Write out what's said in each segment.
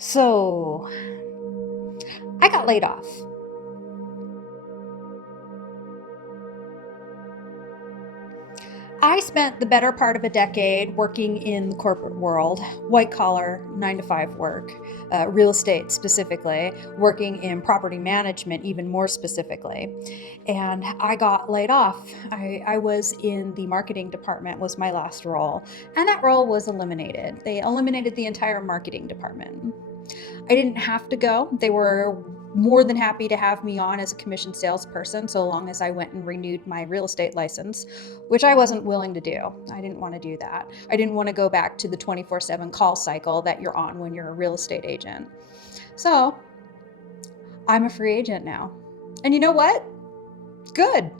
So I got laid off. I spent the better part of a decade working in the corporate world, white collar, 9 to 5 work, real estate specifically, working in property management, even more specifically. And I got laid off. I was in the marketing department, was my last role, and that role was eliminated. They eliminated the entire marketing department. I didn't have to go. They were more than happy to have me on as a commission salesperson so long as I went and renewed my real estate license, which I wasn't willing to do. I didn't want to do that. I didn't want to go back to the 24/7 call cycle that you're on when you're a real estate agent. So I'm a free agent now. And you know what? Good.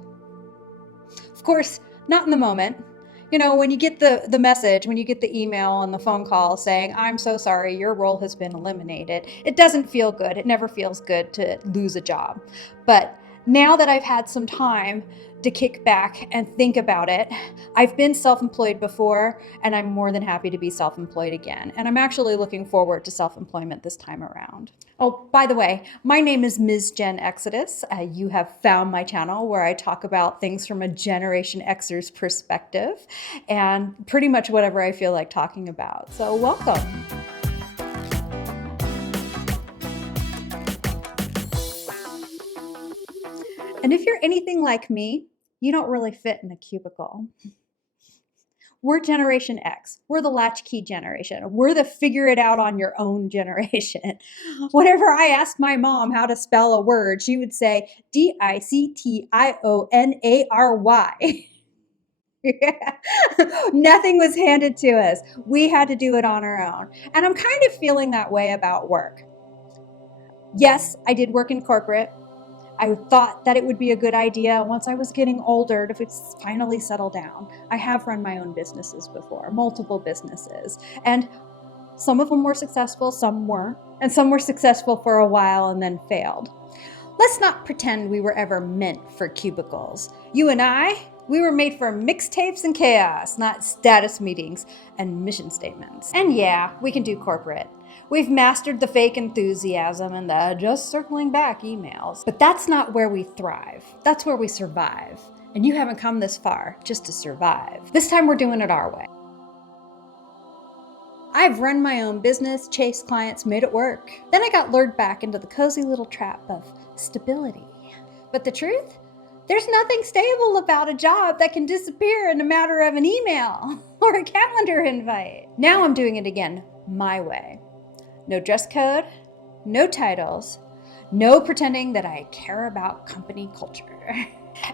Of course, not in the moment. When you get the message, when you get the email and the phone call saying, I'm so sorry, your role has been eliminated, it doesn't feel good. It never feels good to lose a job. But now that I've had some time to kick back and think about it, I've been self-employed before, and I'm more than happy to be self-employed again. And I'm actually looking forward to self-employment this time around. Oh, by the way, my name is Ms. Gen Exodus. You have found my channel where I talk about things from a Generation Xers perspective and pretty much whatever I feel like talking about. So welcome. And if you're anything like me, you don't really fit in a cubicle. We're Generation X. We're the latchkey generation. We're the figure it out on your own generation. Whenever I asked my mom how to spell a word, she would say Dictionary. Yeah. Nothing was handed to us. We had to do it on our own. And I'm kind of feeling that way about work. Yes, I did work in corporate. I thought that it would be a good idea once I was getting older to finally settle down. I have run my own businesses before, multiple businesses, and some of them were successful, some weren't, and some were successful for a while and then failed. Let's not pretend we were ever meant for cubicles. You and we were made for mixtapes and chaos, not status meetings and mission statements. And yeah, we can do corporate. We've mastered the fake enthusiasm and the just circling back emails. But that's not where we thrive. That's where we survive. And you haven't come this far just to survive. This time we're doing it our way. I've run my own business, chased clients, made it work. Then I got lured back into the cozy little trap of stability. But the truth? There's nothing stable about a job that can disappear in a matter of an email or a calendar invite. Now I'm doing it again, my way. No dress code, no titles, no pretending that I care about company culture.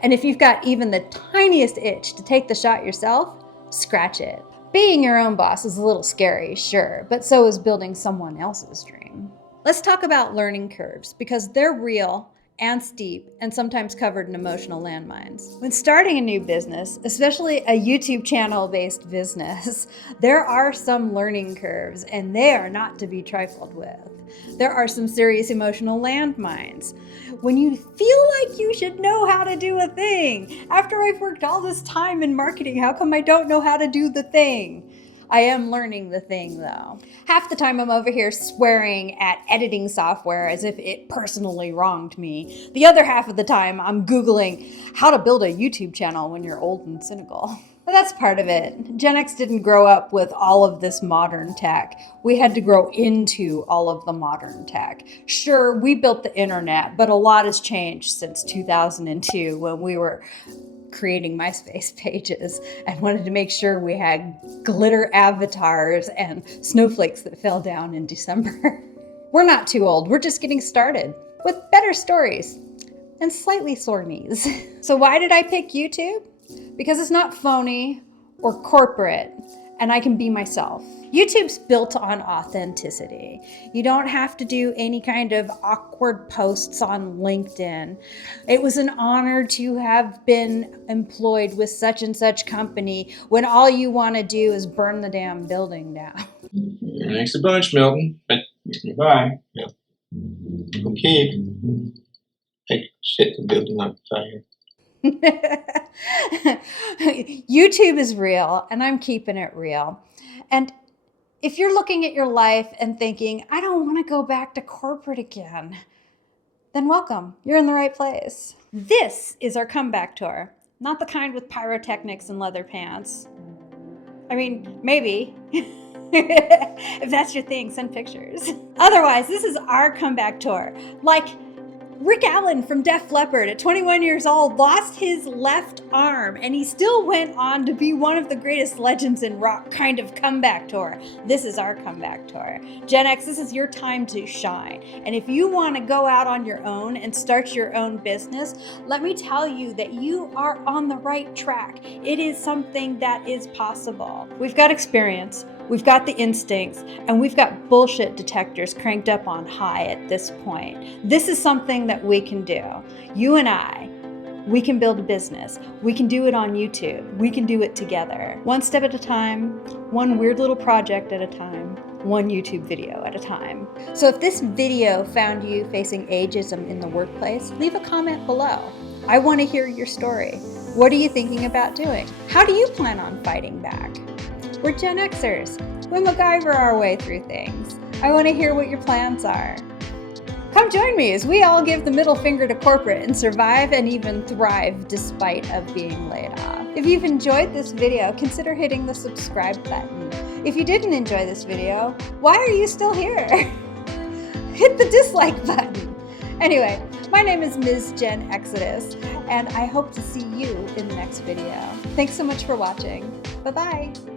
And if you've got even the tiniest itch to take the shot yourself, scratch it. Being your own boss is a little scary, sure, but so is building someone else's dream. Let's talk about learning curves because they're real and steep and sometimes covered in emotional landmines. When starting a new business, especially a YouTube channel-based business, there are some learning curves and they are not to be trifled with. There are some serious emotional landmines. When you feel like you should know how to do a thing, after I've worked all this time in marketing, how come I don't know how to do the thing? I am learning the thing though. Half the time I'm over here swearing at editing software as if it personally wronged me. The other half of the time I'm Googling how to build a YouTube channel when you're old and cynical. But that's part of it. Gen X didn't grow up with all of this modern tech. We had to grow into all of the modern tech. Sure, we built the internet, but a lot has changed since 2002 when we were creating MySpace pages and wanted to make sure we had glitter avatars and snowflakes that fell down in December. We're not too old. We're just getting started with better stories and slightly sore knees. So why did I pick YouTube? Because it's not phony or corporate, and I can be myself. YouTube's built on authenticity. You don't have to do any kind of awkward posts on LinkedIn. It was an honor to have been employed with such and such company when all you want to do is burn the damn building down. Thanks a bunch, Milton. But goodbye. Yeah. Okay. Hey, set the building on fire. YouTube is real, and I'm keeping it real. And If you're looking at your life and thinking, I don't want to go back to corporate again, then welcome. You're in the right place. This is our comeback tour. Not the kind with pyrotechnics and leather pants. I mean, maybe. If that's your thing, send pictures. Otherwise, this is our comeback tour. Like Rick Allen from Def Leppard at 21 years old lost his left arm and he still went on to be one of the greatest legends in rock kind of comeback tour. This is our comeback tour. Gen X, this is your time to shine. And if you want to go out on your own and start your own business, let me tell you that you are on the right track. It is something that is possible. We've got experience. We've got the instincts, and we've got bullshit detectors cranked up on high at this point. This is something that we can do. You and I, we can build a business. We can do it on YouTube. We can do it together. One step at a time, one weird little project at a time, one YouTube video at a time. So if this video found you facing ageism in the workplace, leave a comment below. I want to hear your story. What are you thinking about doing? How do you plan on fighting back? We're Gen Xers. We MacGyver our way through things. I want to hear what your plans are. Come join me as we all give the middle finger to corporate and survive and even thrive despite of being laid off. If you've enjoyed this video, consider hitting the subscribe button. If you didn't enjoy this video, why are you still here? Hit the dislike button. Anyway, my name is Ms. Gen Exodus, and I hope to see you in the next video. Thanks so much for watching. Bye-bye.